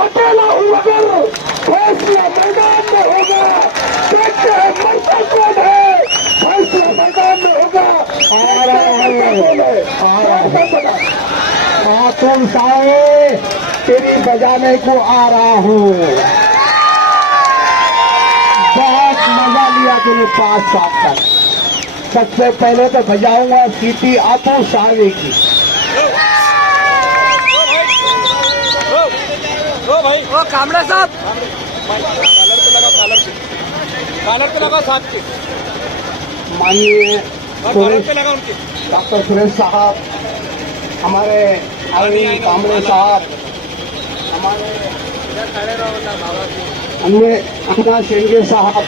अकेला हूँ अगर फैसला मैदान में होगा, देखते हैं मरता कौन है, फैसला मैदान में होगा। खातून साए तेरी बजाने को आ रहा हूँ। बहुत मजा लिया तेरे 5 साल तक। सबसे पहले तो बजाऊंगा सीटी आपू सावे की। भाई ओ कामड़ा साहब, कॉलर पे लगा साहब के, माननीय कॉलर पे लगा उनके। डॉक्टर सुरेश साहब, हमारे अरविंद कामड़े साहब, हमारे अन्य अन्ना शेंगे साहब,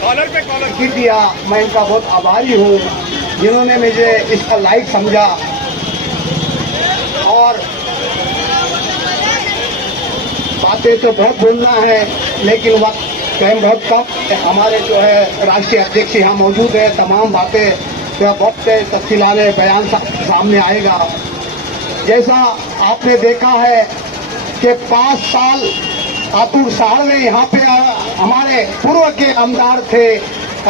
कॉलर पे कॉलर की दिया। मैं इनका बहुत आभारी हूँ जिन्होंने मुझे इसका लाइक समझा। और बातें तो बहुत बोलना है लेकिन वक्त टाइम बहुत कम है। हमारे जो है राष्ट्रीय अध्यक्ष यहाँ मौजूद है, तमाम बातें जो वक्त तफसीलाने बयान सामने आएगा। जैसा आपने देखा है कि 5 साल अतुल साहब यहाँ पे हमारे पूर्व के आमदार थे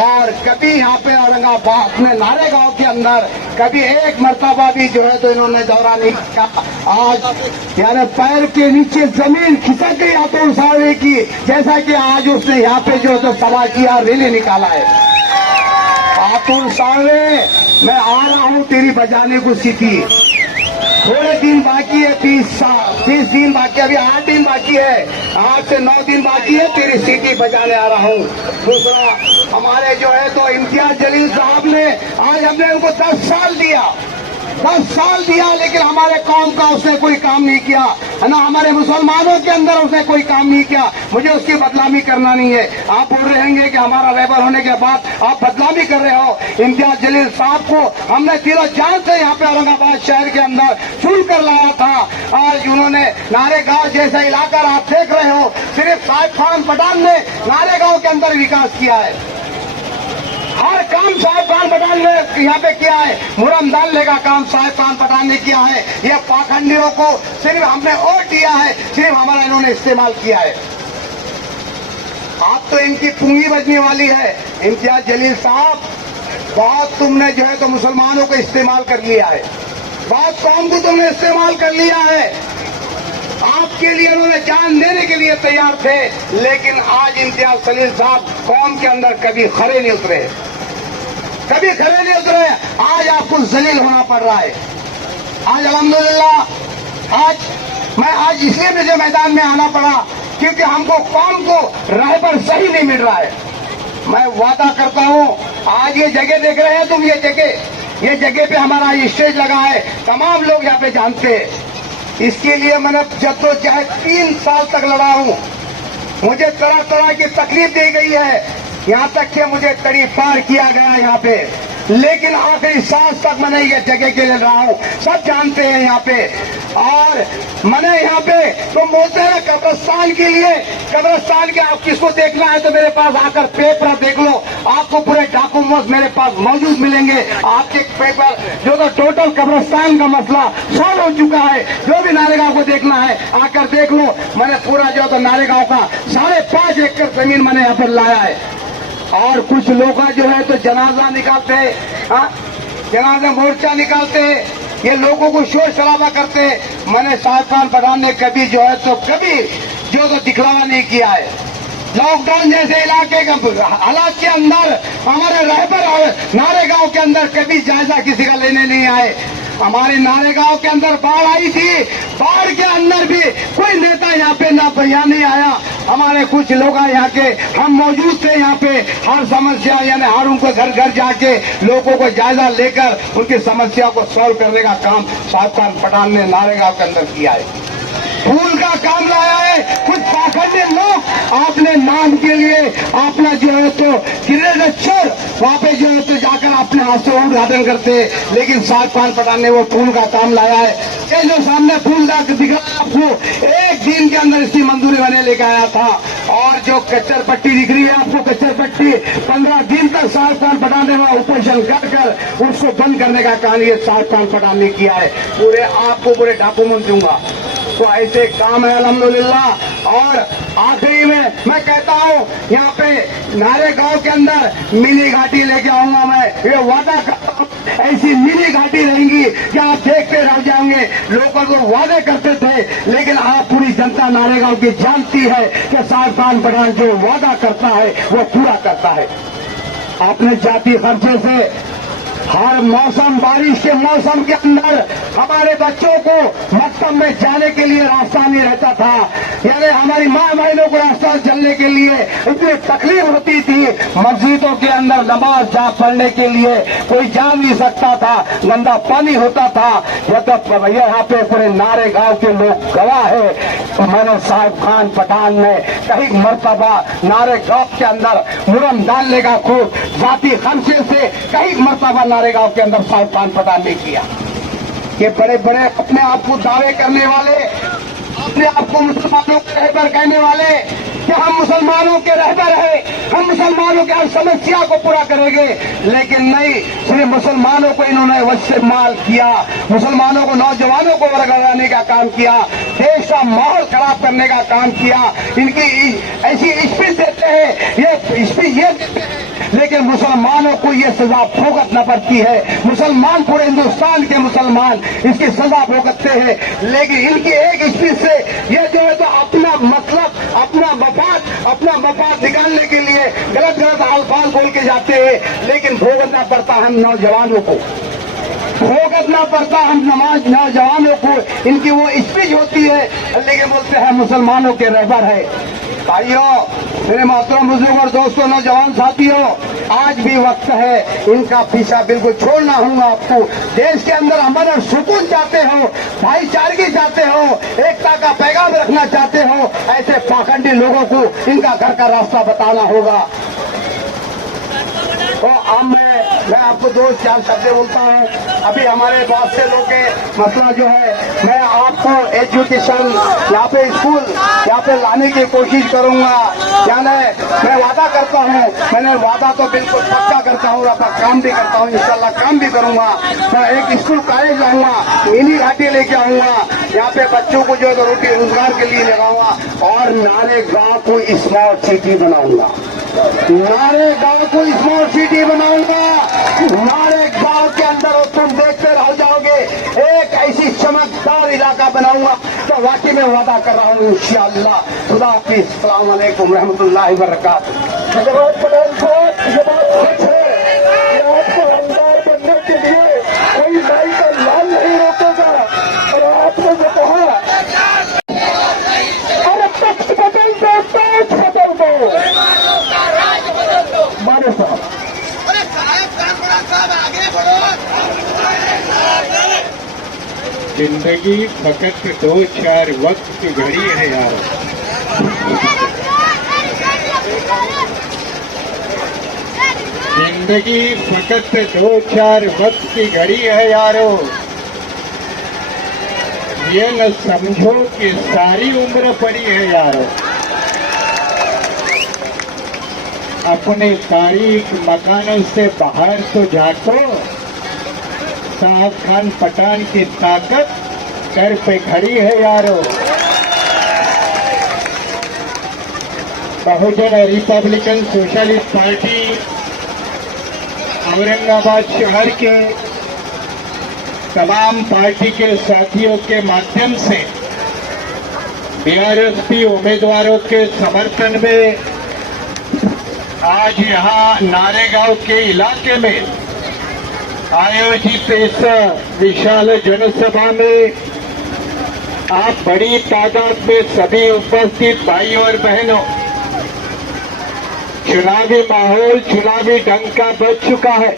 और कभी यहाँ पे औरंगाबाद अपने नारेगांव के अंदर कभी एक मर्तबा भी जो है तो इन्होंने दौरा नहीं किया। आज यानी पैर के नीचे जमीन खिसक गई अतुल साहब की, जैसा कि आज उसने यहाँ पे जो तो सभा किया, रैली निकाला है। अतुल साहब मैं आ रहा हूँ तेरी बजाने को सीटी। थोड़े दिन बाकी है, 20 दिन बाकी, अभी 8 दिन बाकी है, 8 से 9 दिन बाकी है, तेरी सीटी बजाने आ रहा हूँ। दूसरा हमारे जो है तो इम्तियाज जलील साहब ने आज हमने उनको 10 साल दिया, 10 साल दिया, लेकिन हमारे कौम का उसने कोई काम नहीं किया, है ना। हमारे मुसलमानों के अंदर उसने कोई काम नहीं किया। मुझे उसकी बदनामी करना नहीं है। आप बोल रहे होंगे कि हमारा रहबर होने के बाद आप बदनामी कर रहे हो। इम्तियाज जलील साहब को हमने दिलो जान से यहाँ पे औरंगाबाद शहर के अंदर चुन कर लाया था। आज उन्होंने नारेगांव जैसा इलाका आप देख रहे हो, सिर्फ साहिब खान पठान ने नारेगांव के अंदर विकास किया है। हर काम साहिब खान पठान ने यहाँ पे किया है। मुरम डालने का काम साहिब खान पठान ने किया है। ये पाखंडियों को सिर्फ हमने वोट दिया है, सिर्फ हमारा इन्होंने इस्तेमाल किया है। आप तो इनकी पूंगी बजने वाली है। इम्तियाज जलील साहब, बहुत तुमने जो है तो मुसलमानों को इस्तेमाल कर लिया है, बहुत कौम को तुमने इस्तेमाल कर लिया है। आपके लिए उन्होंने जान देने के लिए तैयार थे, लेकिन आज इम्तियाज जलील साहब कौम के अंदर कभी खड़े नहीं उतरे, कभी खड़े नहीं उतरे। आज आपको जलील होना पड़ रहा है। आज अल्हम्दुलिल्लाह आज इसलिए मुझे मैदान में आना पड़ा क्योंकि हमको कौम को रहबर सही नहीं मिल रहा है। मैं वादा करता हूँ, आज ये जगह देख रहे हैं तुम, ये जगह पे हमारा स्टेज लगा है, तमाम लोग यहाँ पे जानते हैं। इसके लिए मैंने जद्दोजहद 3 साल तक लड़ा हूँ। मुझे तरह तरह की तकलीफ दी गई है, यहाँ तक कि मुझे तड़ी पार किया गया यहाँ पे, लेकिन आखिरी सांस तक मैंने ये जगह के लिए रहा हूँ। सब जानते हैं यहाँ पे। और मैंने यहाँ पे तो बोलते हैं कब्रिस्तान के लिए, कब्रिस्तान के आप किसको देखना है तो मेरे पास आकर पेपर देख लो, आपको पूरे डॉक्यूमेंट्स मेरे पास मौजूद मिलेंगे। आपके पेपर जो तो टोटल कब्रिस्तान का मसला सॉल्व हो चुका है। जो भी नारेगांव को देखना है आकर देख लो। मैंने पूरा जो तो नारेगांव का 5.5 एकड़ जमीन मैंने यहाँ पर लाया है। और कुछ लोग जो है तो जनाजा निकालते हैं, जनाजा मोर्चा निकालते हैं, ये लोगों को शोर शराबा करते हैं। मैंने साहिब खान पठान ने कभी जो है तो कभी जो तो दिखलावा नहीं किया है। लॉकडाउन जैसे इलाके का हालात के अंदर हमारे रहबर नारेगांव के अंदर कभी जायजा किसी का लेने नहीं आए। हमारे नारेगांव के अंदर बाढ़ आई थी, बाढ़ के अंदर भी कोई नेता यहाँ पे ना यहाँ नहीं आया। हमारे कुछ लोग यहाँ के हम मौजूद थे यहाँ पे, हर समस्या यानी हर उनको घर घर जाके लोगों को जायजा लेकर उनकी समस्या को सॉल्व करने का काम साहिब खान पठान ने नारेगांव के अंदर किया है। फूल का काम लाया है। कुछ पाखंडी लोग आपने नाम के लिए अपना जो है तो गिरेचर वहाँ पे जो है तो जाकर अपने हाथ से उद्घाटन करते हैं, लेकिन साहिब खान पठान ने वो फूल का काम लाया है। ये जो सामने फूल दिखा आपको, एक दिन के अंदर इसकी मंजूरी बने लेकर आया था। और जो कच्चर पट्टी दिख रही है आपको, कच्चर पट्टी 15 दिन तक शाहरुख खान पठान ने ऑपरेशन कर उसको बंद करने का काम ये शाहरुख खान पठान ने किया है। पूरे आपको पूरे डॉक्यूमेंट दूंगा। तो ऐसे काम है अल्हम्दुलिल्लाह। और आखिरी में मैं कहता हूं, यहाँ पे नारे गांव के अंदर मिनी घाटी लेके आऊंगा मैं, ये वादा करता हूं। ऐसी मिनी घाटी रहेंगी कि आप देखते रह जाएंगे। लोगों को वादे करते थे, लेकिन आप पूरी जनता नारेगांव की जानती है कि शाहरुख खान पठान जो वादा करता है वो पूरा करता है। आपने जाति खर्चे से हर मौसम, बारिश के मौसम के अंदर हमारे बच्चों को मकतब में जाने के लिए रास्ता नहीं रहता था, यानी हमारी माँ बहनों को रास्ता चलने के लिए इतनी तकलीफ होती थी। मस्जिदों के अंदर नमाज जा पढ़ने के लिए कोई जा नहीं सकता था, गंदा पानी होता था। यह तो भैया यहाँ पे पूरे नारे गांव के लोग गवाह है। तो मैंने शाहरुख खान पठान ने कई मरतबा नारे गांव के अंदर मुरम डालने का खूब जाति खर्चे से कई मरतबा नारेगांव के अंदर शाहरुख खान पठान ने किया। ये बड़े बड़े अपने आप को दावे करने वाले, अपने आप को मुसलमानों के रहबर कहने वाले कि हम मुसलमानों के रहबर है, हम मुसलमानों के हर समस्या को पूरा करेंगे, लेकिन नहीं, सिर्फ मुसलमानों को इन्होंने वशमाल किया, मुसलमानों को, नौजवानों को वर्गवाने का काम किया, देश का माहौल खराब करने का काम किया। इनकी ऐसी स्पीच देते हैं, ये स्पीच ये देते हैं, लेकिन मुसलमानों को ये सजा भुगतना पड़ती है। मुसलमान, पूरे हिंदुस्तान के मुसलमान इसकी सजा भुगतते हैं, लेकिन इनकी एक स्पीच से ये जो है तो अपना मतलब, अपना मफाद निकालने के लिए गलत गलत अल्फाज बोल के जाते हैं, लेकिन भुगतना पड़ता हम नौजवानों को, भुगतना पड़ता हम नौजवानों को। इनकी वो स्पीच होती है, लेकिन बोलते हैं मुसलमानों के रहबर है। भाइयों, मेरे मोहतरम बुजुर्ग और दोस्तों, नौजवान साथियों, आज भी वक्त है, इनका पीछा बिल्कुल छोड़ना होगा आपको। देश के अंदर अमन और सुकून चाहते हो, भाईचारगी चाहते हो, एकता का पैगाम रखना चाहते हो, ऐसे पाखंडी लोगों को इनका घर का रास्ता बताना होगा। तो अब मैं आपको 2-4 शब्द बोलता हूँ। अभी हमारे बहुत से लोग के मसला जो है, मैं आपको एजुकेशन यहाँ पे स्कूल यहाँ पे लाने की कोशिश करूंगा। यानी मैं वादा करता हूँ, मैंने वादा तो बिल्कुल पक्का करता हूँ, अपना काम भी करता हूँ, इंशाल्लाह काम भी करूंगा। मैं एक स्कूल कॉलेज लाऊंगा, मिनी घाटी लेके आऊंगा, यहाँ पे बच्चों को जो है तो रोटी रोजगार के लिए लगाऊंगा, और नारे गांव को स्मार्ट सिटी बनाऊंगा, नारे गांव को स्मार्ट सिटी बनाऊंगा। नारे गांव के अंदर तुम देखते रह जाओगे, एक ऐसी चमकदार इलाका बनाऊंगा तो वाकई में वादा कर रहा हूँ इंशाअल्लाह। खुदा हाफिज़, अस्सलाम वालेकुम रहमतुल्लाहि व बरकातहू। आपको हमदार बनने के लिए कोई नाई का लाल नहीं रोकेगा, और आपने जो कहा, अरे तख्त बदल दो, ताज बदल दो, मारे साहब, जिंदगी फकत 2-4 वक्त की घड़ी है यार। जिंदगी फकत 2-4 वक्त की घड़ी है यारो। ये न समझो कि सारी उम्र पड़ी है यारो। अपने तारीख मकानों से बाहर तो झांको, शाहरुख खान पठान की ताकत सर पे खड़ी है यारो। बहुजन रिपब्लिकन सोशलिस्ट पार्टी औरंगाबाद शहर के तमाम पार्टी के साथियों के माध्यम से बीआरएसपी उम्मीदवारों के समर्थन में आज यहाँ नारेगांव के इलाके में आयोजित इस विशाल जनसभा में आप बड़ी तादाद में सभी उपस्थित भाई और बहनों, चुनावी माहौल, चुनावी डंका बज चुका है।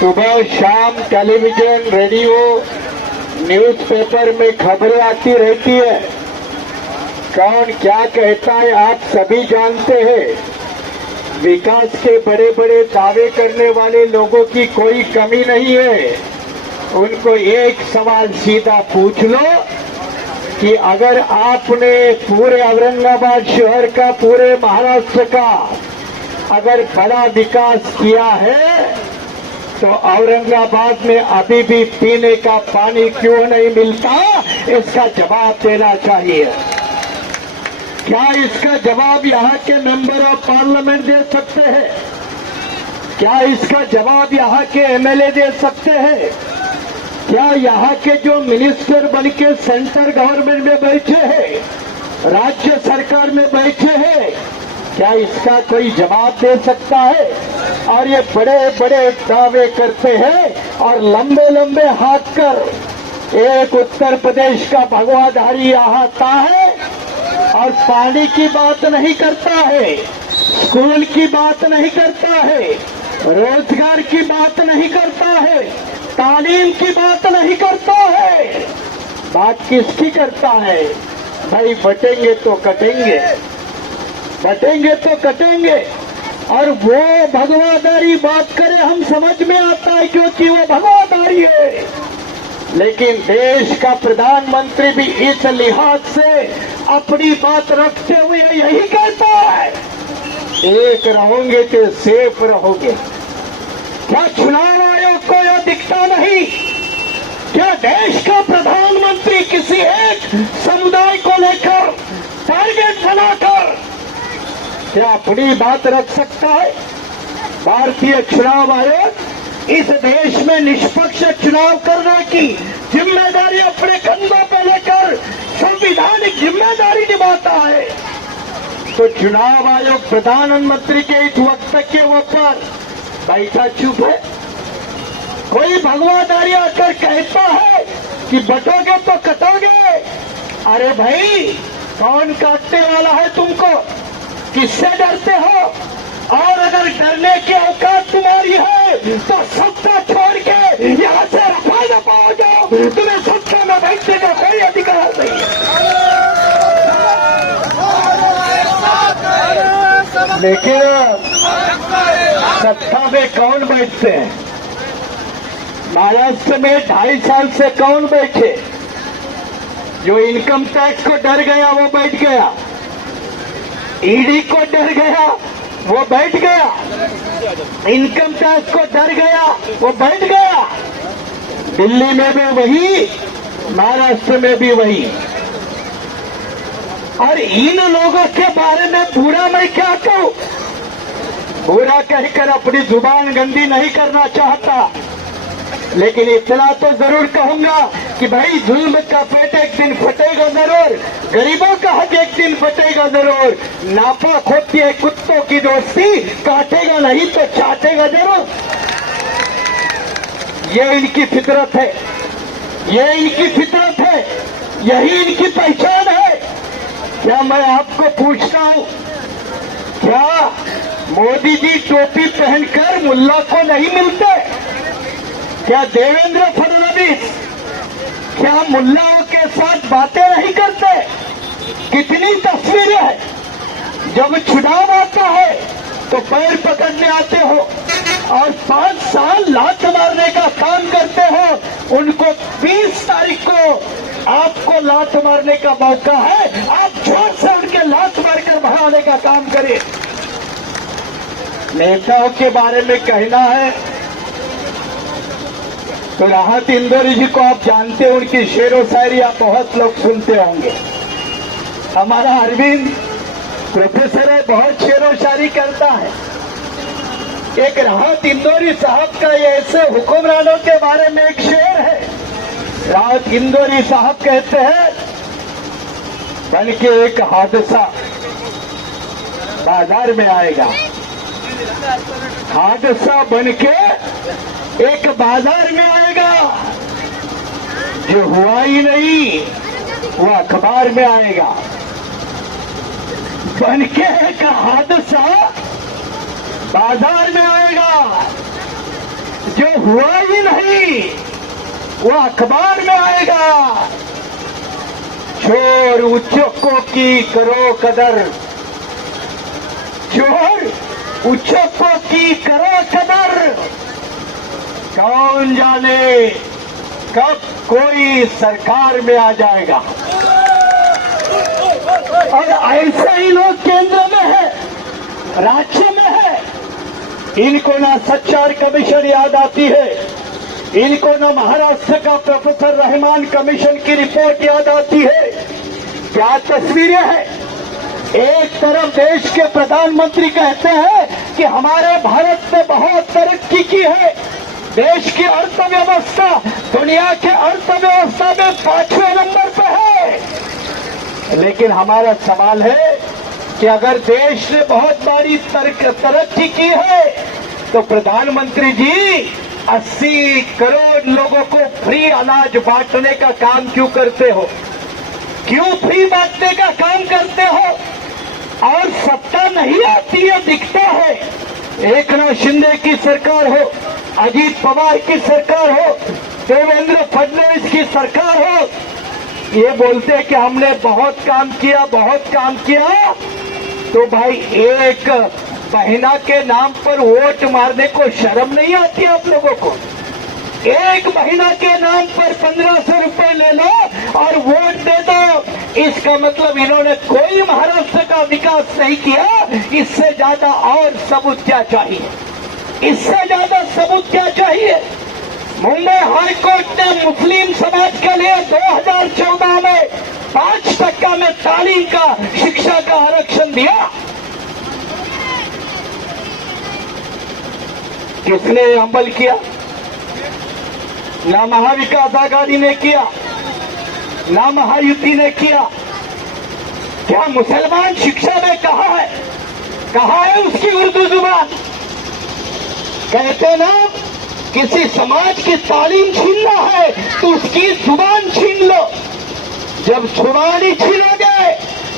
सुबह शाम टेलीविजन, रेडियो, न्यूज़पेपर में खबरें आती रहती है। कौन क्या कहता है आप सभी जानते हैं। विकास के बड़े बड़े दावे करने वाले लोगों की कोई कमी नहीं है। उनको एक सवाल सीधा पूछ लो कि अगर आपने पूरे औरंगाबाद शहर का, पूरे महाराष्ट्र का अगर बड़ा विकास किया है तो औरंगाबाद में अभी भी पीने का पानी क्यों नहीं मिलता, इसका जवाब देना चाहिए। क्या इसका जवाब यहाँ के मेंबर ऑफ पार्लियामेंट दे सकते हैं? क्या इसका जवाब यहाँ के एमएलए दे सकते हैं? क्या यहाँ के जो मिनिस्टर बनके सेंट्रल गवर्नमेंट में बैठे हैं, राज्य सरकार में बैठे हैं, क्या इसका कोई जवाब दे सकता है? और ये बड़े बड़े दावे करते हैं और लंबे लंबे हाथ कर एक उत्तर प्रदेश का भगवाधारी यहाँ आता है और पानी की बात नहीं करता है, स्कूल की बात नहीं करता है, रोजगार की बात नहीं करता है, तालीम की बात नहीं करता है। बात किसकी करता है? भाई बटेंगे तो कटेंगे, बटेंगे तो कटेंगे। और वो भगवादारी बात करे हम समझ में आता है क्योंकि वो भगवादारी है, लेकिन देश का प्रधानमंत्री भी इस लिहाज से अपनी बात रखते हुए यही कहता है, एक रहोगे तो सेफ रहोगे। क्या चुनाव आयोग को यह दिखता नहीं? क्या देश का प्रधानमंत्री किसी एक समुदाय को लेकर टारगेट बनाकर क्या अपनी बात रख सकता है? भारतीय चुनाव आयोग इस देश में निष्पक्ष चुनाव करने की जिम्मेदारी अपने कंधों पर लेकर संवैधानिक जिम्मेदारी निभाता है, तो चुनाव आयोग प्रधानमंत्री के इस वक्तव्य पर बैठा चुप है। कोई भगवादारी आकर कहता है कि बटोगे तो कटोगे। अरे भाई, कौन काटने वाला है तुमको? किससे डरते हो? और अगर डरने की औकात तुम्हारी है तो सत्ता छोड़ के यहाँ से रफा दफा हो जाओ, तुम्हें सत्ता में बैठने का कोई अधिकार नहीं है। लेकिन सत्ता में कौन बैठते हैं? महाराष्ट्र में 2.5 साल से कौन बैठे? जो इनकम टैक्स को डर गया वो बैठ गया, ईडी को डर गया वो बैठ गया, इनकम टैक्स को डर गया वो बैठ गया। दिल्ली में भी वही, महाराष्ट्र में भी वही। और इन लोगों के बारे में बुरा मैं क्या कहूं? बुरा कहकर अपनी जुबान गंदी नहीं करना चाहता, लेकिन इतना तो जरूर कहूंगा कि भाई जुल्म का पेट एक दिन फटेगा जरूर, गरीबों का हक एक दिन फटेगा जरूर। नापाक होती है कुत्तों की दोस्ती, काटेगा नहीं तो चाटेगा जरूर। ये इनकी फितरत है, ये इनकी फितरत है, यही इनकी पहचान है। क्या मैं आपको पूछता हूं, क्या मोदी जी टोपी पहनकर मुल्ला को नहीं मिलते? क्या देवेंद्र फडणवीस क्या मुल्लाओं के साथ बातें नहीं करते? कितनी तस्वीरें हैं, जब चुनाव आता है तो पैर पकड़ने आते हो और 5 साल लात मारने का काम करते हो। उनको 20 तारीख को आपको लात मारने का मौका है, आप जोर से उनके लात मारकर भगाने का काम करें। नेताओं के बारे में कहना है तो राहत इंदौरी जी को आप जानते हैं, उनकी शेरो शायरी आप बहुत लोग सुनते होंगे। हमारा अरविंद प्रोफेसर है, बहुत शेरो शायरी करता है। एक राहत इंदौरी साहब का ये ऐसे हुक्मरानों के बारे में एक शेर है। राहत इंदौरी साहब कहते हैं, बन के एक हादसा बाजार में आएगा, हादसा बन के एक बाजार में आएगा, जो हुआ ही नहीं वो अखबार में आएगा। बन के एक हादसा बाजार में आएगा, जो हुआ ही नहीं वो अखबार में आएगा। चोर उच्चकों की करो कदर, चोर उच्चकों की करो कदर। कौन जाने कब कोई सरकार में आ जाएगा। और ऐसे ही लोग केंद्र में है, राज्य में है। इनको ना सच्चार कमीशन याद आती है, इनको ना महाराष्ट्र का प्रोफेसर रहमान कमीशन की रिपोर्ट याद आती है। क्या तस्वीरें हैं। एक तरफ देश के प्रधानमंत्री कहते हैं कि हमारे भारत ने बहुत तरक्की की है, देश की अर्थव्यवस्था दुनिया के अर्थव्यवस्था में 5वें नंबर पे है। लेकिन हमारा सवाल है कि अगर देश ने बहुत बड़ी तरक्की की है तो प्रधानमंत्री जी 80 करोड़ लोगों को फ्री अनाज बांटने का काम क्यों करते हो? क्यों फ्री बांटने का काम करते हो? और सत्ता नहीं आती है, दिखता है। एकनाथ शिंदे की सरकार हो, अजीत पवार की सरकार हो, देवेंद्र फडणवीस की सरकार हो, ये बोलते हैं कि हमने बहुत काम किया, बहुत काम किया। तो भाई एक महीना के नाम पर वोट मारने को शर्म नहीं आती आप लोगों को? एक महीना के नाम पर 1500 रुपए ले लो और वोट दे दो। इसका मतलब इन्होंने कोई महाराष्ट्र का विकास नहीं किया। इससे ज्यादा और सबूत क्या चाहिए? इससे ज्यादा सबूत क्या चाहिए? मुंबई हाईकोर्ट ने मुस्लिम समाज के लिए 2014 में 5% में तालीम का, शिक्षा का आरक्षण दिया। किसने अमल किया? ना महाविकास आघाड़ी ने किया, ना महायुति ने किया। क्या मुसलमान शिक्षा में कहा है उसकी उर्दू जुबान? कहते ना, किसी समाज की तालीम छीनना है तो उसकी जुबान छीन लो। जब जुबान ही छीनोगे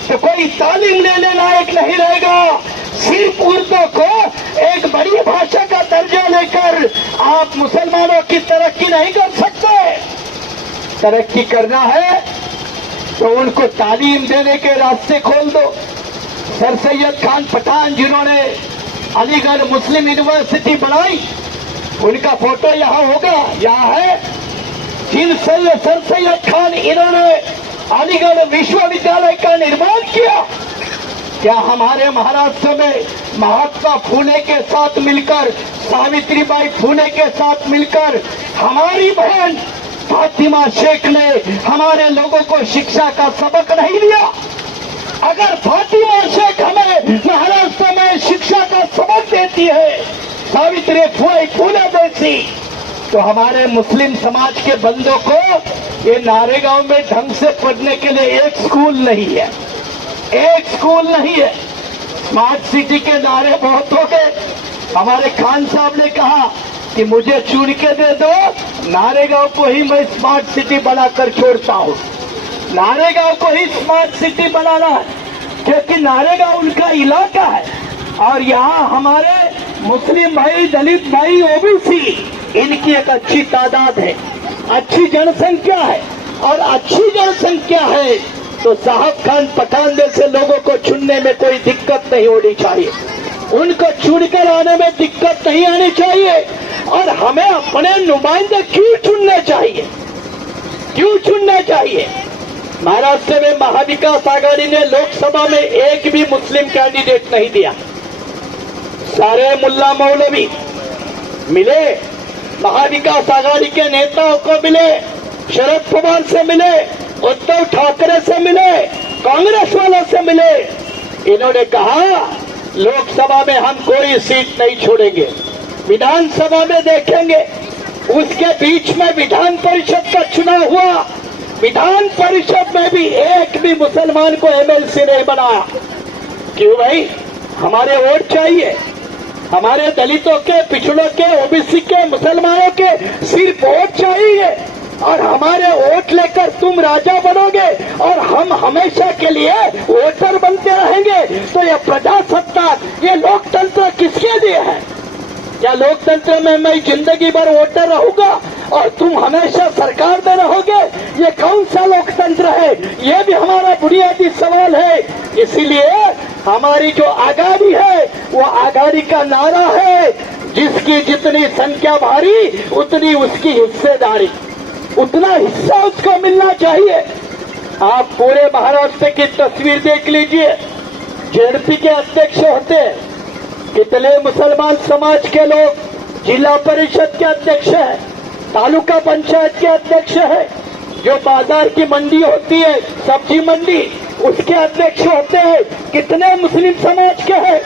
तो कोई तालीम लेने लायक नहीं रहेगा। सिर्फ उर्दू को एक बड़ी भाषा का दर्जा लेकर आप मुसलमानों की तरक्की नहीं कर सकते। तरक्की करना है तो उनको तालीम देने के रास्ते खोल दो। सर सैयद खान पठान जिन्होंने अलीगढ़ मुस्लिम यूनिवर्सिटी बनाई, उनका फोटो यहाँ होगा, यहाँ है। जिन सर सैयद खान इन्होंने अलीगढ़ विश्वविद्यालय का निर्माण किया, क्या हमारे महाराष्ट्र में महात्मा फूले के साथ मिलकर, सावित्रीबाई फूले के साथ मिलकर हमारी बहन फातिमा शेख ने हमारे लोगों को शिक्षा का सबक नहीं दिया? अगर फातिमा शेख हमें महाराष्ट्र में शिक्षा का सबक देती है, सावित्री फूले जैसी, तो हमारे मुस्लिम समाज के बंदों को ये नारेगांव में ढंग से पढ़ने के लिए एक स्कूल नहीं है, एक स्कूल नहीं है। स्मार्ट सिटी के नारे बहुत हो गए। हमारे खान साहब ने कहा कि मुझे चुन के दे दो, नारेगांव को ही मैं स्मार्ट सिटी बनाकर छोड़ता हूँ। नारेगांव को ही स्मार्ट सिटी बनाना है, क्योंकि नारेगांव उनका इलाका है और यहाँ हमारे मुस्लिम भाई, दलित भाई, ओबीसी, इनकी एक अच्छी तादाद है, अच्छी जनसंख्या है। और अच्छी जनसंख्या है तो साहब खान पठान जैसे लोगों को चुनने में कोई दिक्कत नहीं होनी चाहिए, उनको चुनकर आने में दिक्कत नहीं आनी चाहिए। और हमें अपने नुमाइंदे क्यों चुनने चाहिए? क्यों चुनना चाहिए? महाराष्ट्र में महाविकास आघाड़ी ने लोकसभा में एक भी मुस्लिम कैंडिडेट नहीं दिया। सारे मुल्ला मौलवी मिले, महाविकास आघाड़ी के नेताओं को मिले, शरद पवार से मिले, उद्धव ठाकरे से मिले, कांग्रेस वालों से मिले। इन्होंने कहा लोकसभा में हम कोई सीट नहीं छोड़ेंगे, विधानसभा में देखेंगे। उसके बीच में विधान परिषद का चुनाव हुआ, विधान परिषद में भी एक भी मुसलमान को एमएलसी नहीं बनाया। क्यों भाई? हमारे वोट चाहिए, हमारे दलितों के, पिछड़ों के, ओबीसी के, मुसलमानों के सिर्फ वोट चाहिए। और हमारे वोट लेकर तुम राजा बनोगे और हम हमेशा के लिए वोटर बनते रहेंगे। तो ये प्रजासत्ताक, ये लोकतंत्र किसके लिए है? क्या लोकतंत्र में मैं जिंदगी भर वोटर रहूंगा और तुम हमेशा सरकार में रहोगे? ये कौन सा लोकतंत्र है? ये भी हमारा बुनियादी सवाल है। इसीलिए हमारी जो आघाड़ी है वो आघाड़ी का नारा है, जिसकी जितनी संख्या भारी उतनी उसकी हिस्सेदारी, उतना हिस्सा उसको मिलना चाहिए। आप पूरे महाराष्ट्र की तस्वीर देख लीजिए। जेडपी के अध्यक्ष होते हैं, कितने मुसलमान समाज के लोग जिला परिषद के अध्यक्ष हैं, तालुका पंचायत के अध्यक्ष हैं, जो बाजार की मंडी होती है सब्जी मंडी उसके अध्यक्ष होते हैं, कितने मुस्लिम समाज के हैं।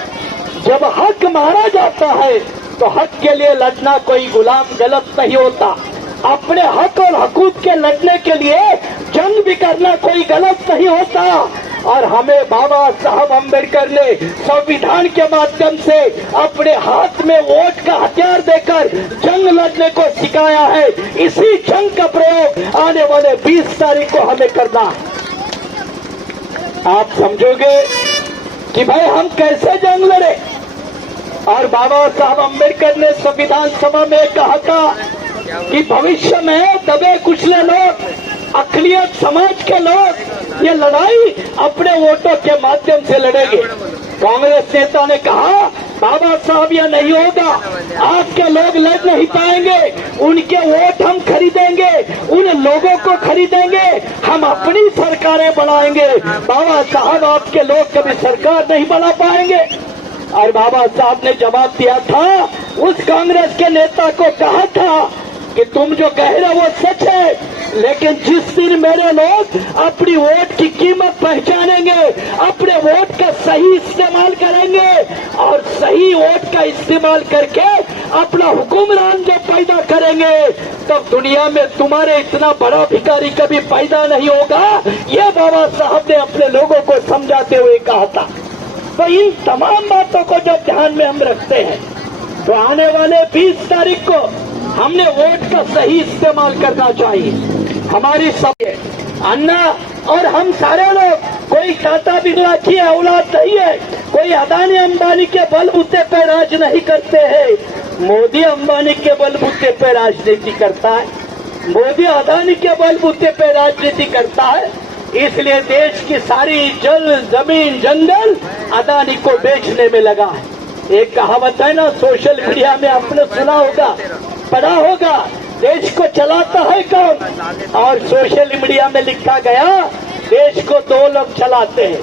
जब हक मारा जाता है तो हक के लिए लड़ना कोई गुलाम गलत नहीं होता। अपने हक और हकूक के लड़ने के लिए जंग भी करना कोई गलत नहीं होता। और हमें बाबा साहब अम्बेडकर ने संविधान के माध्यम से अपने हाथ में वोट का हथियार देकर जंग लड़ने को सिखाया है। इसी जंग का प्रयोग आने वाले 20 तारीख को हमें करना है। आप समझोगे कि भाई हम कैसे जंग लड़े। और बाबा साहब अम्बेडकर ने संविधान सभा में कहा था कि भविष्य में दबे कुचले लोग, अक़लियत समाज के लोग ये लड़ाई अपने वोटों के माध्यम से लड़ेंगे। कांग्रेस नेता ने कहा बाबा साहब यह नहीं होगा, आपके लोग लड़ नहीं पाएंगे, उनके वोट हम खरीदेंगे, उन लोगों को खरीदेंगे, हम अपनी सरकारें बनाएंगे। बाबा साहब आपके लोग कभी सरकार नहीं बना पाएंगे। और बाबा साहब ने जवाब दिया था, उस कांग्रेस के नेता को कहा था कि तुम जो कह रहे हो वो सच है, लेकिन जिस दिन मेरे लोग अपनी वोट की कीमत पहचानेंगे, अपने वोट का सही इस्तेमाल करेंगे और सही वोट का इस्तेमाल करके अपना हुक्मरान जो पैदा करेंगे, तब दुनिया में तुम्हारे इतना बड़ा भिखारी कभी पैदा नहीं होगा। ये बाबा साहब ने अपने लोगों को समझाते हुए कहा था। तो इन तमाम बातों को जब ध्यान में हम रखते हैं तो आने वाले 20 तारीख को हमने वोट का सही इस्तेमाल करना चाहिए। हमारी सब अन्ना और हम सारे लोग कोई टाटा बिरला की औलाद नहीं है, कोई अदानी अंबानी के बलबूते पे राज नहीं करते हैं। मोदी अंबानी के बलबूते पे राजनीति करता है, मोदी अदानी के बलबूते पे राजनीति करता है। इसलिए देश की सारी जल जमीन जंगल अदानी को बेचने में लगा है। एक कहावत है ना, सोशल मीडिया में आपने सुना होगा, पढ़ा होगा, देश को चलाता है कौन। और सोशल मीडिया में लिखा गया देश को 2 लोग चलाते हैं,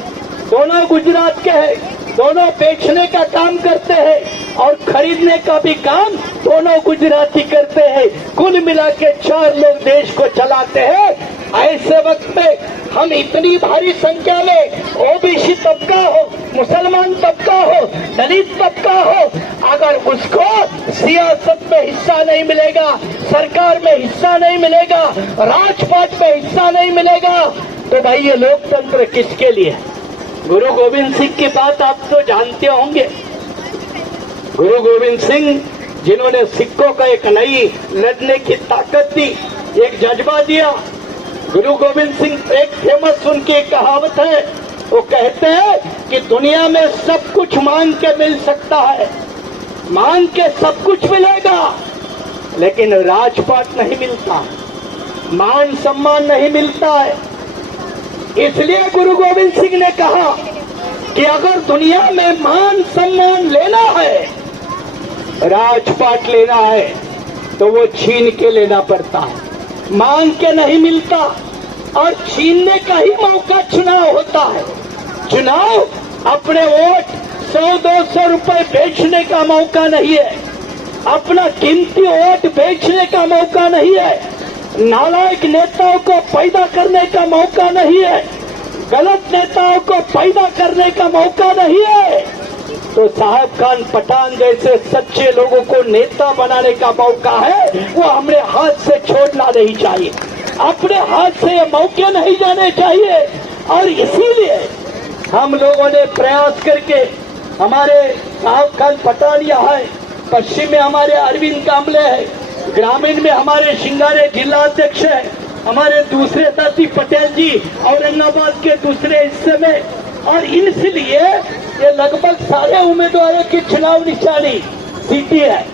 दोनों गुजरात के हैं, दोनों बेचने का काम करते हैं और खरीदने का भी काम दोनों गुजराती करते हैं। कुल मिला के 4 लोग देश को चलाते हैं। ऐसे वक्त में हम इतनी भारी संख्या में ओबीसी तबका हो, मुसलमान तबका हो, दलित तबका हो, अगर उसको सियासत में हिस्सा नहीं मिलेगा, सरकार में हिस्सा नहीं मिलेगा, राजपाट में हिस्सा नहीं मिलेगा, तो भाई ये लोकतंत्र किसके लिए? गुरु गोविंद सिंह की बात आप तो जानते होंगे। गुरु गोविंद सिंह जिन्होंने सिखों को एक नई लड़ने की ताकत दी, एक जज्बा दिया। गुरु गोविंद सिंह एक फेमस उनकी कहावत है, वो कहते हैं कि दुनिया में सब कुछ मांग के मिल सकता है, मांग के सब कुछ मिलेगा, लेकिन राजपाट नहीं मिलता, मान सम्मान नहीं मिलता है। इसलिए गुरु गोविंद सिंह ने कहा कि अगर दुनिया में मान सम्मान लेना है, राजपाट लेना है, तो वो छीन के लेना पड़ता है, मांग के नहीं मिलता। और छीनने का ही मौका चुनाव होता है। चुनाव अपने वोट 100-200 रुपए बेचने का मौका नहीं है, अपना कीमती वोट बेचने का मौका नहीं है, नालायक नेताओं को पैदा करने का मौका नहीं है, गलत नेताओं को पैदा करने का मौका नहीं है। तो साहब खान पठान जैसे सच्चे लोगों को नेता बनाने का मौका है, वो हमारे हाथ से छोड़ना नहीं चाहिए, अपने हाथ से ये मौके नहीं जाने चाहिए। और इसीलिए हम लोगों ने प्रयास करके, हमारे साहब खान पठान यहाँ है, पश्चिम में हमारे अरविंद कांबले है, ग्रामीण में हमारे शिंगारे जिला अध्यक्ष है, हमारे दूसरे दाती पटेल जी औरंगाबाद के दूसरे हिस्से में, और इसलिए ये लगभग सारे उम्मीदवारों की चुनाव निशानी सीटी है।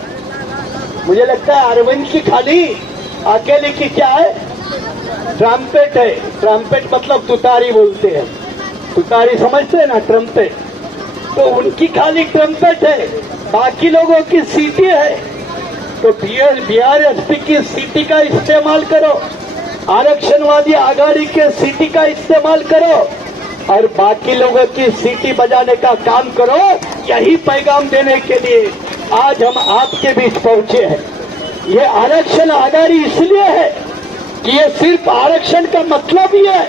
मुझे लगता है अरविंद की खाली अकेले की क्या है, ट्रम्पेट है। ट्रम्पेट मतलब तुतारी बोलते हैं, तुतारी समझते हैं ना, ट्रम्पेट, तो उनकी खाली ट्रम्पेट है, बाकी लोगों की सीटी है। तो बीआरएसपी की सीटी का इस्तेमाल करो, आरक्षणवादी आघाड़ी के सीटी का इस्तेमाल करो और बाकी लोगों की सीटी बजाने का काम करो। यही पैगाम देने के लिए आज हम आपके बीच पहुंचे हैं। ये आरक्षण आघाड़ी इसलिए है कि ये सिर्फ आरक्षण का मतलब ही है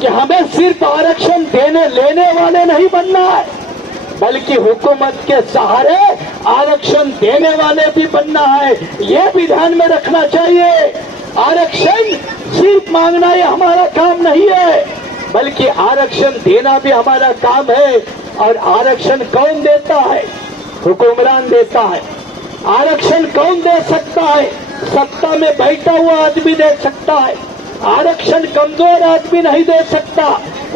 कि हमें सिर्फ आरक्षण देने लेने वाले नहीं बनना है, बल्कि हुकूमत के सहारे आरक्षण देने वाले भी बनना है। ये भी ध्यान में रखना चाहिए। आरक्षण सिर्फ मांगना ये हमारा काम नहीं है, बल्कि आरक्षण देना भी हमारा काम है। और आरक्षण कौन देता है? हुक्मरान देता है। आरक्षण कौन दे सकता है? सत्ता में बैठा हुआ आदमी दे सकता है। आरक्षण कमजोर आदमी नहीं दे सकता,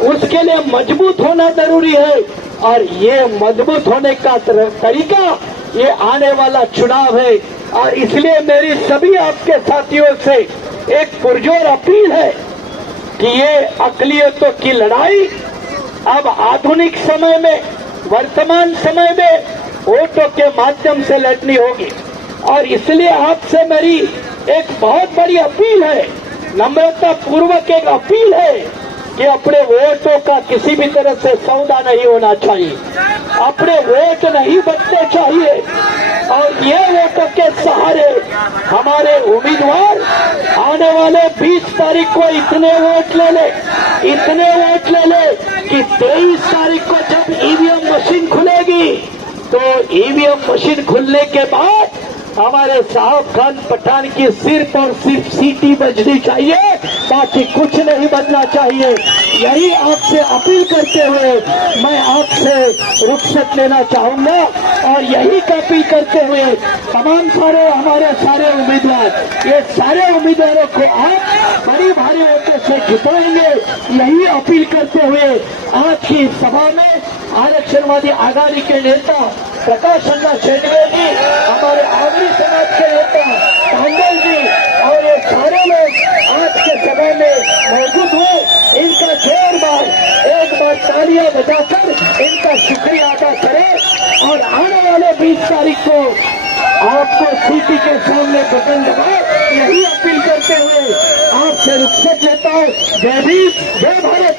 उसके लिए मजबूत होना जरूरी है। और ये मजबूत होने का तरीका ये आने वाला चुनाव है। और इसलिए मेरी सभी आपके साथियों से एक पुरजोर अपील है कि ये अकलियतों की लड़ाई अब आधुनिक समय में, वर्तमान समय में वोटों के माध्यम से लड़नी होगी। और इसलिए आपसे मेरी एक बहुत बड़ी अपील है, नम्रता पूर्वक एक अपील है कि अपने वोटों का किसी भी तरह से सौदा नहीं होना चाहिए, अपने वोट नहीं बचने चाहिए। और ये वोटों के सहारे हमारे उम्मीदवार आने वाले 20 तारीख को इतने वोट ले ले कि 23 तारीख को जब ईवीएम मशीन खुलेगी तो ईवीएम मशीन खुलने के बाद हमारे साहब खान पठान की सिर्फ और सिर्फ सीटी बजनी चाहिए, बाकी कुछ नहीं बजना चाहिए। यही आपसे अपील करते हुए मैं आपसे रुखसत लेना चाहूंगा। और यही अपील करते हुए तमाम हमारे सारे उम्मीदवार, ये सारे उम्मीदवारों को आप बड़ी भारी वोटों से जिताएंगे। यही अपील करते हुए आज की सभा में आरक्षणवादी आघाड़ी के नेता प्रकाश चंद्र शेडगे जी, हमारे आगरी समाज के नेता कांगल जी और ये सारे लोग आज के सभा में मौजूद हुए। इनका एक बार तालियां बजाकर इनका शुक्रिया अदा करें। और आने वाले 20 तारीख को आपको सीटी के सामने बटन दबाए, यही अपील करते हुए आपसे रुखसत लेता हूं। जय भीम, जय भारत।